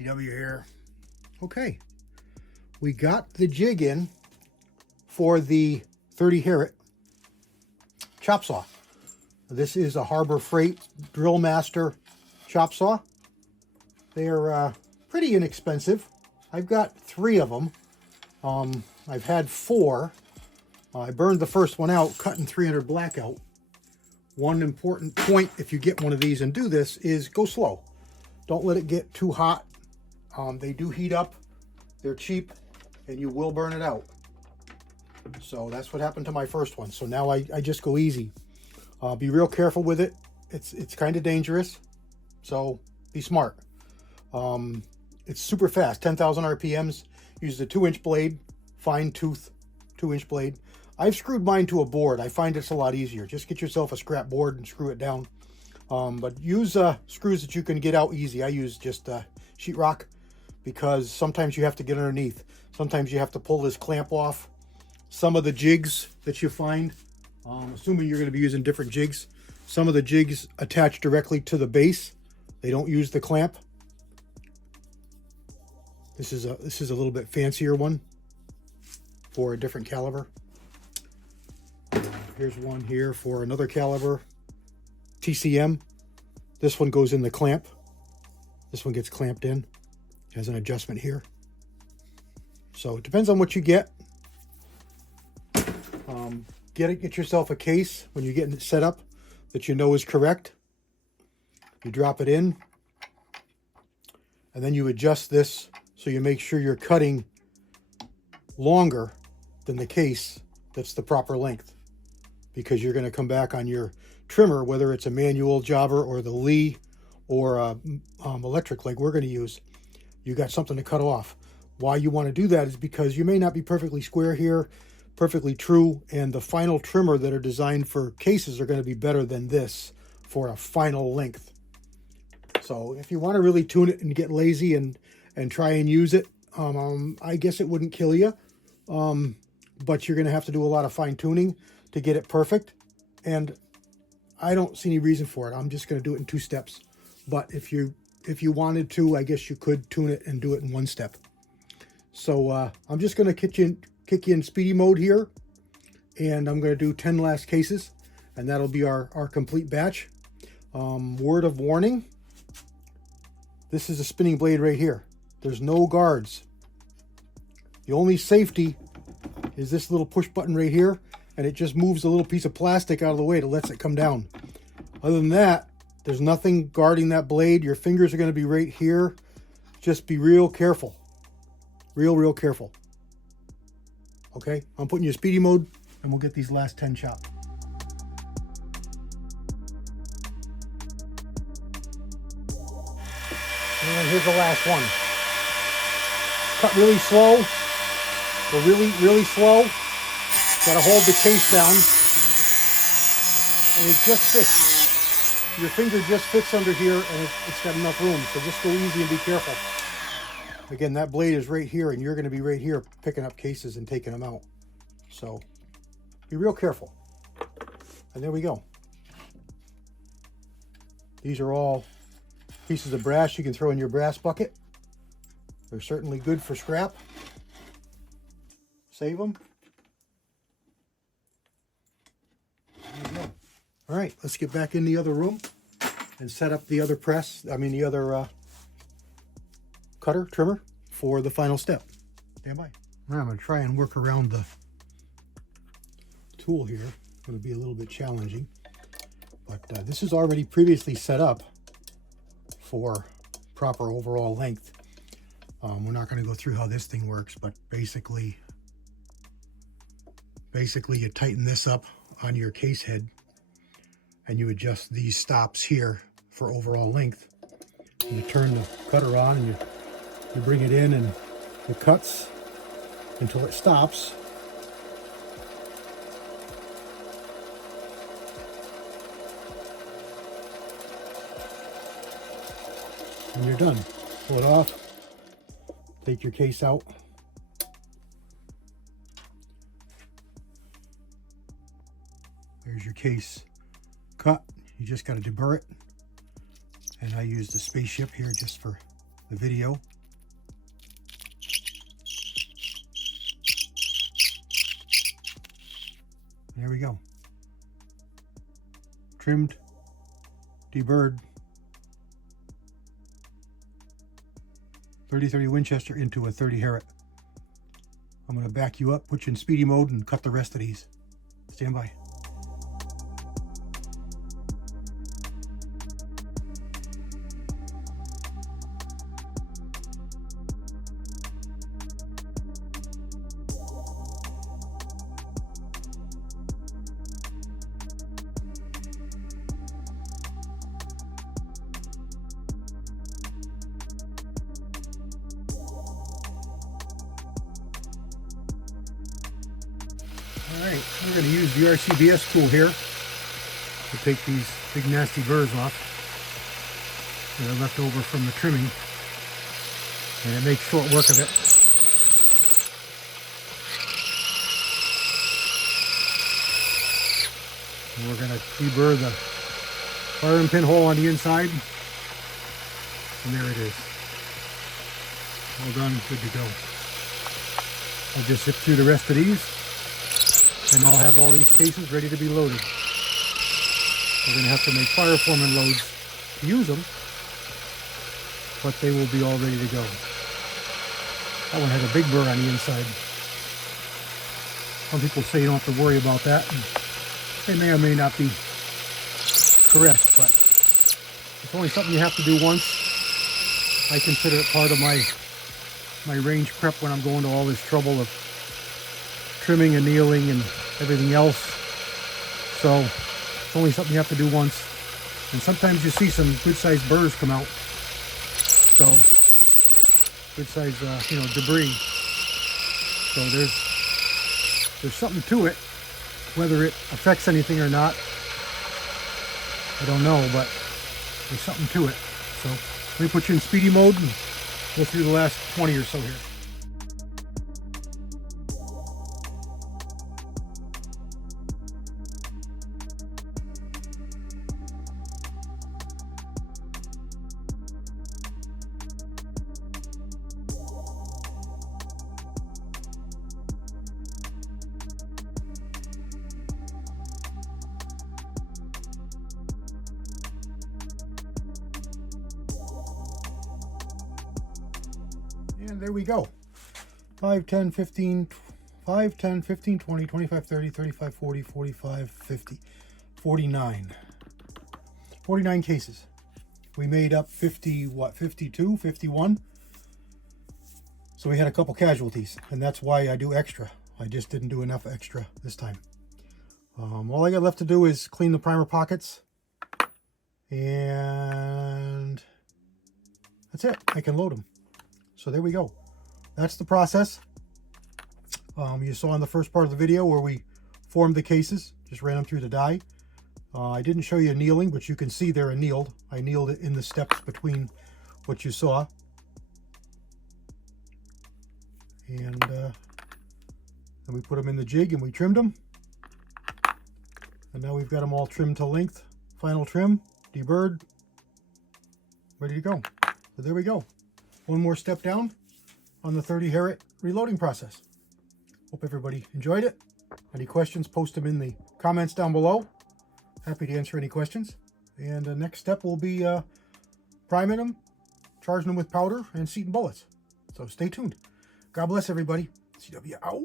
CW here. Okay, we got the jig in for the 30 Herrett chop saw. This is a Harbor Freight Drill Master chop saw. They're pretty inexpensive. I've got 3 of them. I've had 4. I burned the first one out, cutting 300 blackout. One important point if you get one of these and do this is go slow. Don't let it get too hot. They do heat up. They're cheap and you will burn it out. So that's what happened to my first one. So now I just go easy. Be real careful with it. It's kind of dangerous. So be smart. It's super fast, 10,000 RPMs. Use a 2-inch blade, fine tooth 2-inch blade. I've screwed mine to a board. I find it's a lot easier. Just get yourself a scrap board and screw it down. But use screws that you can get out easy. I use just sheetrock because sometimes you have to get underneath. Sometimes you have to pull this clamp off. Some of the jigs that you find, assuming you're going to be using different jigs, some of the jigs attach directly to the base. They don't use the clamp. This is a little bit fancier one for a different caliber. Here's one here for another caliber, TCM. This one goes in the clamp. This one gets clamped in. Has an adjustment here. So it depends on what you get. Get yourself a case when you're getting it set up that you know is correct. You drop it in, and then you adjust this so you make sure you're cutting longer than the case that's the proper length, because you're going to come back on your trimmer, whether it's a manual jobber or the Lee or electric like we're going to use. You got something to cut off. Why you want to do that is because you may not be perfectly square here, perfectly true, and the final trimmer that are designed for cases are going to be better than this for a final length. So if you want to really tune it and get lazy and try and use it, I guess it wouldn't kill you, but you're going to have to do a lot of fine tuning to get it perfect, and I don't see any reason for it. I'm just going to do it in 2 steps. But if you wanted to, I guess you could tune it and do it in 1 step. So I'm just going to kick you in speedy mode here, and I'm going to do 10 last cases, and that'll be our complete batch. Word of warning, this is a spinning blade right here. There's no guards. The only safety is this little push button right here, and it just moves a little piece of plastic out of the way to let it come down. Other than that, there's nothing guarding that blade. Your fingers are going to be right here. Just be real careful. Real careful. Okay, I'm putting you in speedy mode, and we'll get these last 10 chopped. And here's the last one. Cut really slow. Go really slow. Got to hold the case down, and it just fits. Your finger just fits under here, and it's got enough room, so just go easy and be careful. Again, that blade is right here, and you're going to be right here picking up cases and taking them out. So be real careful. And there we go. These are all pieces of brass you can throw in your brass bucket. They're certainly good for scrap. Save them. All right, let's get back in the other room and set up the other the other cutter, trimmer for the final step. Stand by. I'm going to try and work around the tool here. It's going to be a little bit challenging, but this is already previously set up for proper overall length. We're not going to go through how this thing works, but basically you tighten this up on your case head, and you adjust these stops here for overall length. And you turn the cutter on, and you bring it in, and it cuts until it stops. And you're done. Pull it off, take your case out. There's your case cut. You just got to deburr it. And I use the spaceship here just for the video. There we go. Trimmed, deburred, 30-30 Winchester into a 30 Herrett. I'm going to back you up, put you in speedy mode, and cut the rest of these. Stand by. Alright, we're going to use the RCBS tool here to take these big nasty burrs off that are left over from the trimming, and it makes short work of it. And we're going to deburr the firing pin hole on the inside, and there it is. All done, good to go. I'll just zip through the rest of these, and I'll have all these cases ready to be loaded. We're going to have to make fire foreman loads to use them, but they will be all ready to go. That one had a big burr on the inside. Some people say you don't have to worry about that. And they may or may not be correct, but it's only something you have to do once. I consider it part of my range prep when I'm going to all this trouble of trimming, annealing, and everything else. So it's only something you have to do once, and sometimes you see some good-sized burrs come out. So good-sized, debris. So there's something to it. Whether it affects anything or not, I don't know, but there's something to it. So let me put you in speedy mode and go through the last 20 or so here. And there we go. 5, 10, 15, 5, 10, 15, 20, 25, 30, 35, 40, 45, 50, 49. 49 cases. We made up 52, 51. So we had a couple casualties, and that's why I do extra. I just didn't do enough extra this time. All I got left to do is clean the primer pockets, and that's it. I can load them. So there we go. That's the process. You saw in the first part of the video where we formed the cases, just ran them through the die. I didn't show you annealing, but you can see they're annealed. I annealed it in the steps between what you saw. And then we put them in the jig and we trimmed them. And now we've got them all trimmed to length. Final trim, deburred, ready to go. So there we go. One more step down on the 30 Herrett reloading process. Hope everybody enjoyed it. Any questions, post them in the comments down below. Happy to answer any questions. And the next step will be priming them, charging them with powder, and seating bullets. So stay tuned. God bless everybody. CW out.